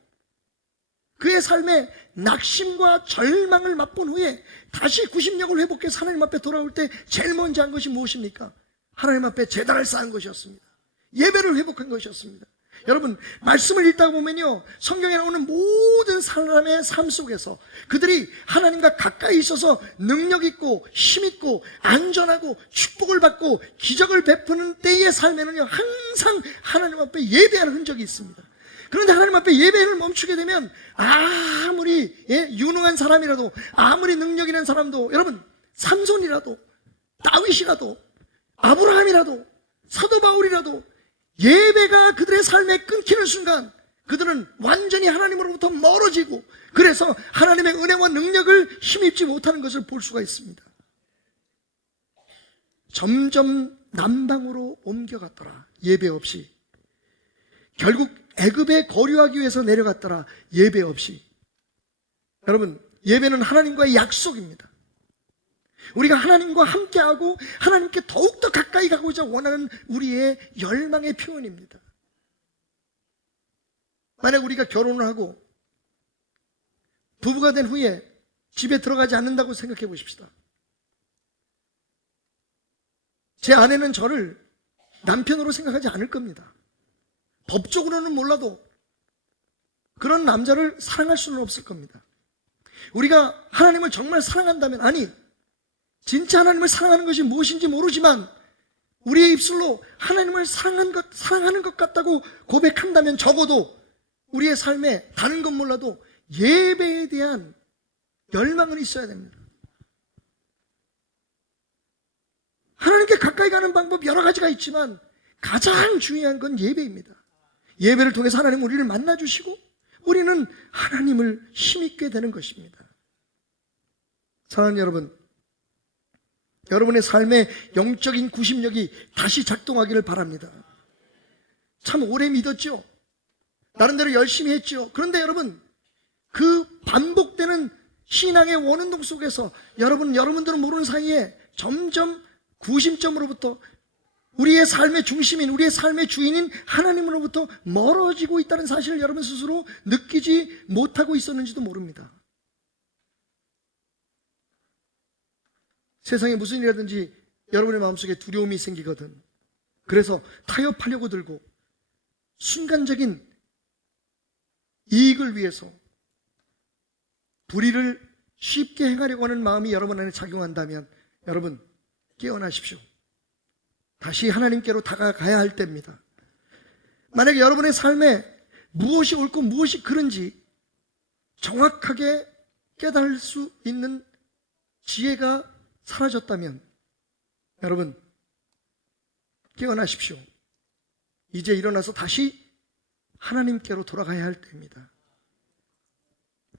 그의 삶에 낙심과 절망을 맛본 후에 다시 구심력을 회복해서 하나님 앞에 돌아올 때 제일 먼저 한 것이 무엇입니까? 하나님 앞에 제단을 쌓은 것이었습니다. 예배를 회복한 것이었습니다. 여러분, 말씀을 읽다 보면요, 성경에 나오는 모든 사람의 삶 속에서 그들이 하나님과 가까이 있어서 능력 있고 힘 있고 안전하고 축복을 받고 기적을 베푸는 때의 삶에는요, 항상 하나님 앞에 예배하는 흔적이 있습니다. 그런데 하나님 앞에 예배를 멈추게 되면 아무리 유능한 사람이라도, 아무리 능력 있는 사람도, 여러분, 삼손이라도 다윗이라도 아브라함이라도 사도 바울이라도 예배가 그들의 삶에 끊기는 순간 그들은 완전히 하나님으로부터 멀어지고, 그래서 하나님의 은혜와 능력을 힘입지 못하는 것을 볼 수가 있습니다. 점점 남방으로 옮겨갔더라. 예배 없이. 결국 애굽에 거류하기 위해서 내려갔더라. 예배 없이. 여러분, 예배는 하나님과의 약속입니다. 우리가 하나님과 함께하고 하나님께 더욱더 가까이 가고자 원하는 우리의 열망의 표현입니다. 만약 우리가 결혼을 하고 부부가 된 후에 집에 들어가지 않는다고 생각해 보십시다. 제 아내는 저를 남편으로 생각하지 않을 겁니다. 법적으로는 몰라도 그런 남자를 사랑할 수는 없을 겁니다. 우리가 하나님을 정말 사랑한다면, 아니, 진짜 하나님을 사랑하는 것이 무엇인지 모르지만 우리의 입술로 하나님을 사랑하는 것 같다고 고백한다면 적어도 우리의 삶에 다른 건 몰라도 예배에 대한 열망은 있어야 됩니다. 하나님께 가까이 가는 방법 여러 가지가 있지만 가장 중요한 건 예배입니다. 예배를 통해서 하나님 우리를 만나주시고 우리는 하나님을 힘있게 되는 것입니다. 사랑하는 여러분, 여러분의 삶의 영적인 구심력이 다시 작동하기를 바랍니다. 참 오래 믿었죠? 나름대로 열심히 했죠? 그런데 여러분, 그 반복되는 신앙의 원운동 속에서 여러분들은 모르는 사이에 점점 구심점으로부터 우리의 삶의 중심인, 우리의 삶의 주인인 하나님으로부터 멀어지고 있다는 사실을 여러분 스스로 느끼지 못하고 있었는지도 모릅니다. 세상에 무슨 일이라든지 여러분의 마음속에 두려움이 생기거든. 그래서 타협하려고 들고 순간적인 이익을 위해서 불의를 쉽게 행하려고 하는 마음이 여러분 안에 작용한다면 여러분 깨어나십시오. 다시 하나님께로 다가가야 할 때입니다. 만약에 여러분의 삶에 무엇이 옳고 무엇이 그른지 정확하게 깨달을 수 있는 지혜가 사라졌다면 여러분 깨어나십시오. 이제 일어나서 다시 하나님께로 돌아가야 할 때입니다.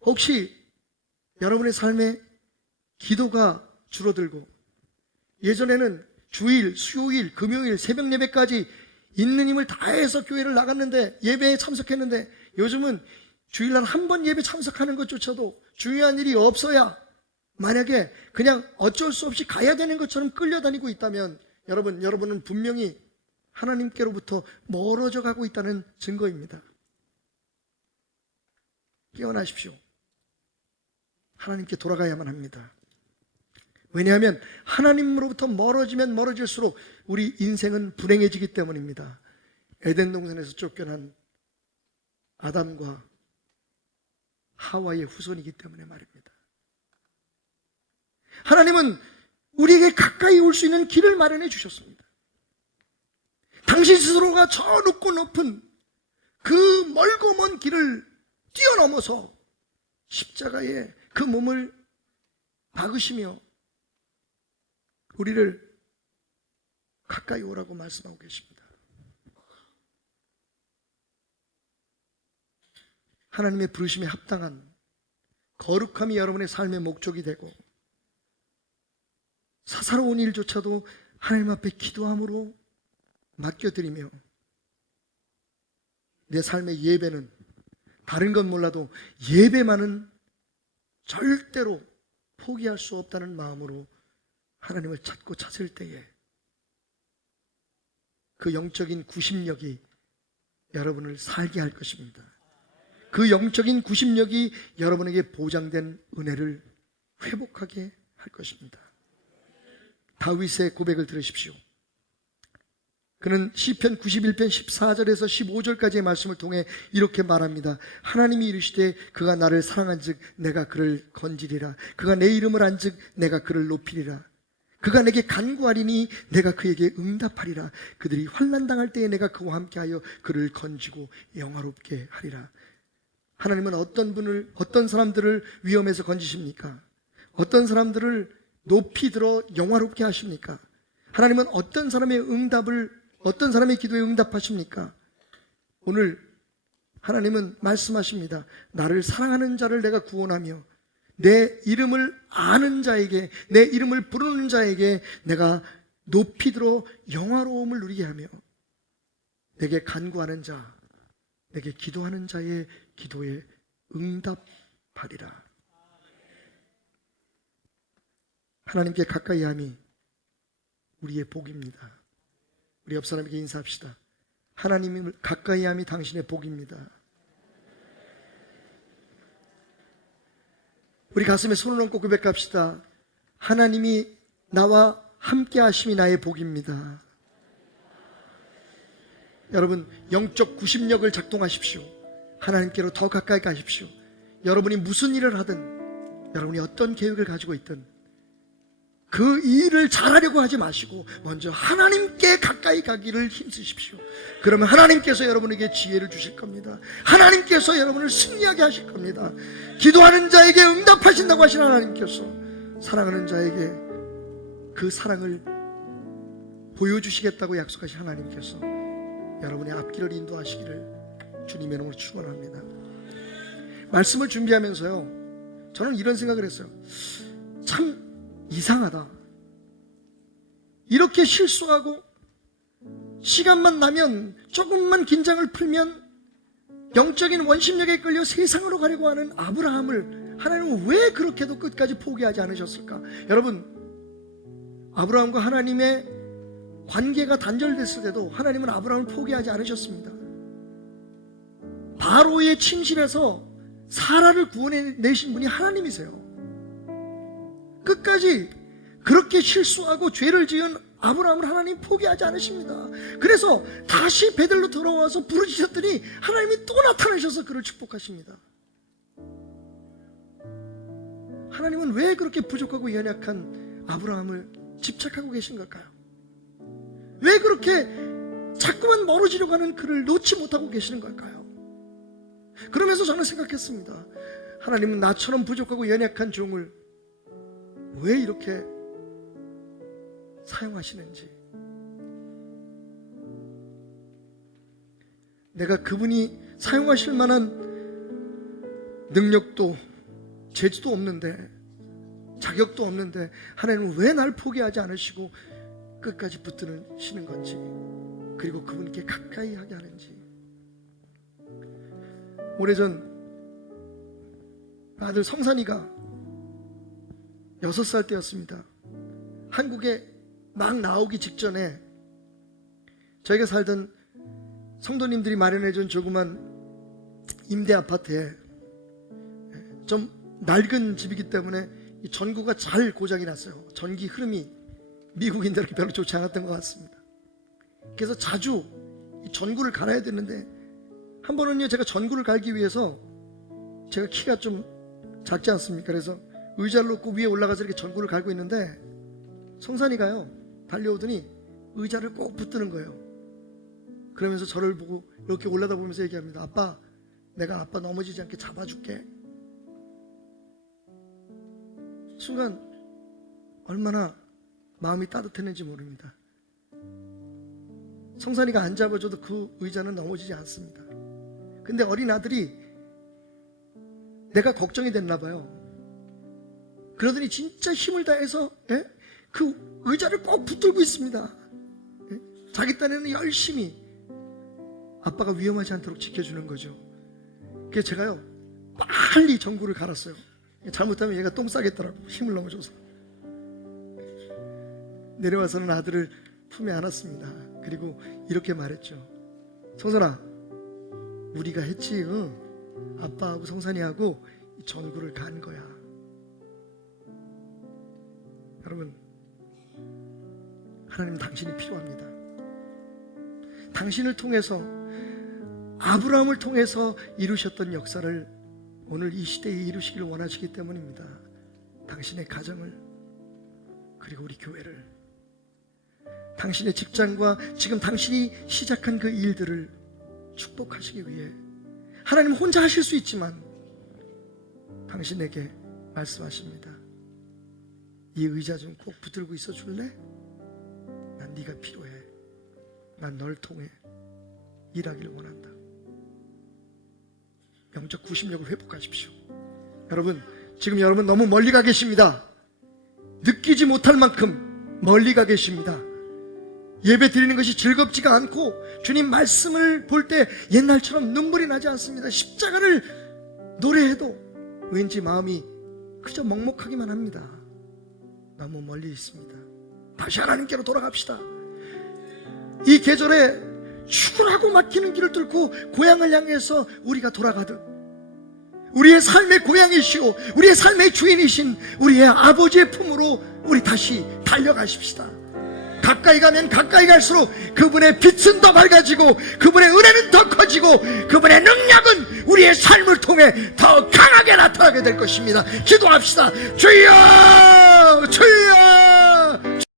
혹시 여러분의 삶에 기도가 줄어들고 예전에는 주일, 수요일, 금요일, 새벽 예배까지 있는 힘을 다해서 교회를 나갔는데, 예배에 참석했는데, 요즘은 주일날 한 번 예배 참석하는 것조차도 중요한 일이 없어야 만약에 그냥 어쩔 수 없이 가야 되는 것처럼 끌려다니고 있다면 여러분은 분명히 하나님께로부터 멀어져 가고 있다는 증거입니다. 깨어나십시오. 하나님께 돌아가야만 합니다. 왜냐하면 하나님으로부터 멀어지면 멀어질수록 우리 인생은 불행해지기 때문입니다. 에덴 동산에서 쫓겨난 아담과 하와의 후손이기 때문에 말입니다. 하나님은 우리에게 가까이 올 수 있는 길을 마련해 주셨습니다. 당신 스스로가 저 높고 높은 그 멀고 먼 길을 뛰어넘어서 십자가에 그 몸을 박으시며 우리를 가까이 오라고 말씀하고 계십니다. 하나님의 부르심에 합당한 거룩함이 여러분의 삶의 목적이 되고, 사사로운 일조차도 하나님 앞에 기도함으로 맡겨드리며, 내 삶의 예배는 다른 건 몰라도 예배만은 절대로 포기할 수 없다는 마음으로 하나님을 찾고 찾을 때에 그 영적인 구심력이 여러분을 살게 할 것입니다. 그 영적인 구심력이 여러분에게 보장된 은혜를 회복하게 할 것입니다. 다윗의 고백을 들으십시오. 그는 시편 91편 14절에서 15절까지의 말씀을 통해 이렇게 말합니다. 하나님이 이르시되 그가 나를 사랑한즉 내가 그를 건지리라. 그가 내 이름을 안즉 내가 그를 높이리라. 그가 내게 간구하리니 내가 그에게 응답하리라. 그들이 환난 당할 때에 내가 그와 함께하여 그를 건지고 영화롭게 하리라. 하나님은 어떤 사람들을 위험에서 건지십니까? 어떤 사람들을 높이 들어 영화롭게 하십니까? 하나님은 어떤 사람의 기도에 응답하십니까? 오늘 하나님은 말씀하십니다. 나를 사랑하는 자를 내가 구원하며 내 이름을 아는 자에게, 내 이름을 부르는 자에게 내가 높이 들어 영화로움을 누리게 하며 내게 간구하는 자, 내게 기도하는 자의 기도에 응답하리라. 하나님께 가까이함이 우리의 복입니다. 우리 옆 사람에게 인사합시다. 하나님을 가까이함이 당신의 복입니다. 우리 가슴에 손을 얹고 고백합시다. 하나님이 나와 함께 하심이 나의 복입니다. 여러분, 영적 구심력을 작동하십시오. 하나님께로 더 가까이 가십시오. 여러분이 무슨 일을 하든, 여러분이 어떤 계획을 가지고 있든 그 일을 잘하려고 하지 마시고 먼저 하나님께 가까이 가기를 힘쓰십시오. 그러면 하나님께서 여러분에게 지혜를 주실 겁니다. 하나님께서 여러분을 승리하게 하실 겁니다. 기도하는 자에게 응답하신다고 하신 하나님께서 사랑하는 자에게 그 사랑을 보여주시겠다고 약속하신 하나님께서 여러분의 앞길을 인도하시기를 주님의 이름으로 축원합니다. 말씀을 준비하면서요, 저는 이런 생각을 했어요. 참 이상하다. 이렇게 실수하고 시간만 나면 조금만 긴장을 풀면 영적인 원심력에 끌려 세상으로 가려고 하는 아브라함을 하나님은 왜 그렇게도 끝까지 포기하지 않으셨을까? 여러분, 아브라함과 하나님의 관계가 단절됐을 때도 하나님은 아브라함을 포기하지 않으셨습니다. 바로의 침실에서 사라를 구원해내신 분이 하나님이세요. 끝까지 그렇게 실수하고 죄를 지은 아브라함을 하나님 포기하지 않으십니다. 그래서 다시 베들로 돌아와서 부르짖었더니 하나님이 또 나타나셔서 그를 축복하십니다. 하나님은 왜 그렇게 부족하고 연약한 아브라함을 집착하고 계신 걸까요? 왜 그렇게 자꾸만 멀어지려고 하는 그를 놓지 못하고 계시는 걸까요? 그러면서 저는 생각했습니다. 하나님은 나처럼 부족하고 연약한 종을 왜 이렇게 사용하시는지, 내가 그분이 사용하실 만한 능력도 재주도 없는데, 자격도 없는데 하나님은 왜 날 포기하지 않으시고 끝까지 붙드시는 건지, 그리고 그분께 가까이 하게 하는지. 오래전 아들 성산이가 6살 때였습니다. 한국에 막 나오기 직전에 저희가 살던 성도님들이 마련해준 조그만 임대 아파트에 좀 낡은 집이기 때문에 이 전구가 잘 고장이 났어요. 전기 흐름이 미국인들에게 별로 좋지 않았던 것 같습니다. 그래서 자주 이 전구를 갈아야 되는데, 한 번은요, 제가 전구를 갈기 위해서, 제가 키가 좀 작지 않습니까? 그래서 의자를 놓고 위에 올라가서 이렇게 전구를 갈고 있는데 성산이가요, 달려오더니 의자를 꼭 붙드는 거예요. 그러면서 저를 보고 이렇게 올라다보면서 얘기합니다. 아빠, 내가 아빠 넘어지지 않게 잡아줄게. 순간 얼마나 마음이 따뜻했는지 모릅니다. 성산이가 안 잡아줘도 그 의자는 넘어지지 않습니다. 근데 어린 아들이 내가 걱정이 됐나 봐요. 그러더니 진짜 힘을 다해서 그 의자를 꼭 붙들고 있습니다. 자기 딴에는 열심히 아빠가 위험하지 않도록 지켜주는 거죠. 그래서 제가요 빨리 전구를 갈았어요. 잘못하면 얘가 똥 싸겠더라고, 힘을 너무 줘서. 내려와서는 아들을 품에 안았습니다. 그리고 이렇게 말했죠. 성산아, 우리가 했지. 아빠하고 성산이하고 이 전구를 간 거야. 여러분, 하나님 당신이 필요합니다. 당신을 통해서, 아브라함을 통해서 이루셨던 역사를 오늘 이 시대에 이루시기를 원하시기 때문입니다. 당신의 가정을, 그리고 우리 교회를, 당신의 직장과 지금 당신이 시작한 그 일들을 축복하시기 위해 하나님 혼자 하실 수 있지만 당신에게 말씀하십니다. 이 의자 좀 꼭 붙들고 있어 줄래? 난 네가 필요해. 난 널 통해 일하기를 원한다. 영적 구심력을 회복하십시오. 여러분, 지금 여러분 너무 멀리 가 계십니다. 느끼지 못할 만큼 멀리 가 계십니다. 예배 드리는 것이 즐겁지가 않고 주님 말씀을 볼 때 옛날처럼 눈물이 나지 않습니다. 십자가를 노래해도 왠지 마음이 그저 먹먹하기만 합니다. 너무 멀리 있습니다. 다시 하나님께로 돌아갑시다. 이 계절에 죽으라고 막히는 길을 뚫고 고향을 향해서 우리가 돌아가듯 우리의 삶의 고향이시오, 우리의 삶의 주인이신 우리의 아버지의 품으로 우리 다시 달려가십시다. 가까이 가면 가까이 갈수록 그분의 빛은 더 밝아지고 그분의 은혜는 더 커지고 그분의 능력은 우리의 삶을 통해 더 강하게 나타나게 될 것입니다. 기도합시다. 주여, 주여,